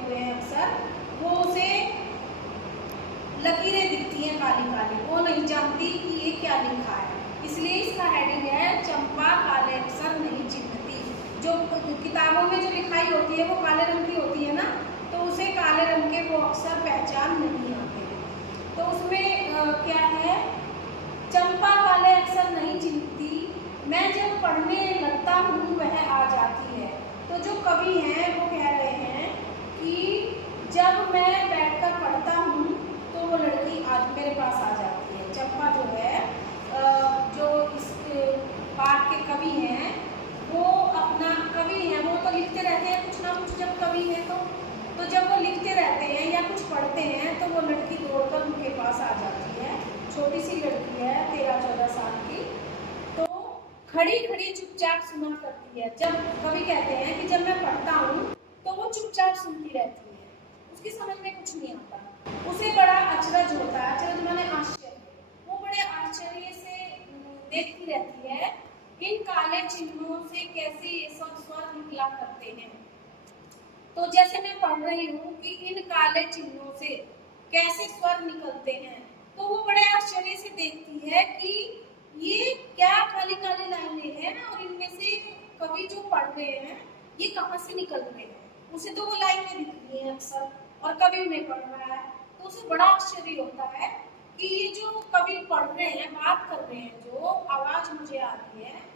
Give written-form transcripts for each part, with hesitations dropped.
हुए हैं अक्सर, वो उसे लकीरें दिखती हैं काली काली, वो नहीं जानती कि ये क्या लिखा है। इसलिए इसका हेडिंग है चंपा काले अक्षर नहीं चिन्हती। जो किताबों में जो लिखाई होती है वो काले रंग की होती है ना, तो उसे काले रंग के वो अक्षर पहचान नहीं आते। तो उसमें क्या है, चंपा काले अक्षर नहीं चिन्हती, मैं जब पढ़ने लगता हूँ वह आ जाती है। तो जो कवि हैं वो कह रहे हैं कि जब मैं बैठकर पढ़ता हूँ तो वो लड़की आज मेरे पास आ जाती है। चंपा जो है, जो इस पाठ के कवि हैं, वो अपना कवि हैं, वो तो लिखते रहते हैं कुछ ना कुछ। जब कवि है तो जब वो लिखते रहते हैं या कुछ पढ़ते हैं तो वो लड़की दौड़कर उनके पास आ जाती है। छोटी सी लड़की है, 13-14 साल की, तो खड़ी खड़ी चुपचाप सुना करती है। जब कवि कहते हैं कि जब मैं पढ़ता हूँ तो वो चुपचाप सुनती रहती है, उसकी समझ में कुछ नहीं आता। उसे बड़ा अचरज होता है, अचरज माने आश्चर्य, वो बड़े आश्चर्य से देखती रहती है इन काले चिन्हों से कैसे ये सब स्वर निकला करते हैं। तो जैसे मैं पढ़ रही हूँ कि इन काले चिन्हों से कैसे स्वर निकलते हैं, तो वो बड़े आश्चर्य से देखती है कि ये क्या काली काली लाइनें हैं और इनमें से कवि जो पढ़ रहे हैं ये कहाँ से निकल रहे हैं। उसे तो वो लाइनें दिख रही हैं अक्सर और कवि में पढ़ रहा है, तो उसे बड़ा आश्चर्य होता है कि ये जो कवि पढ़ रहे हैं, बात कर रहे हैं, जो आवाज मुझे आ रही है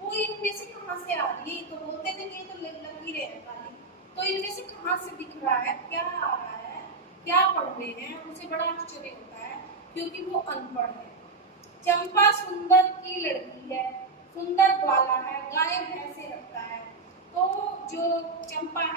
वो इनमें से कहाँ से आ रही है। तो बोलते थे ये तो लगी रहे हैं काली, तो इनमें से कहाँ से दिख रहा है, क्या आ रहा है, क्या पढ़ रहे हैं। उसे बड़ा आश्चर्य होता है क्योंकि वो अनपढ़ है। चंपा सुंदर की लड़की है, सुंदर ग्वाला है, गाय भैंसे रखता है। तो जो चंपा है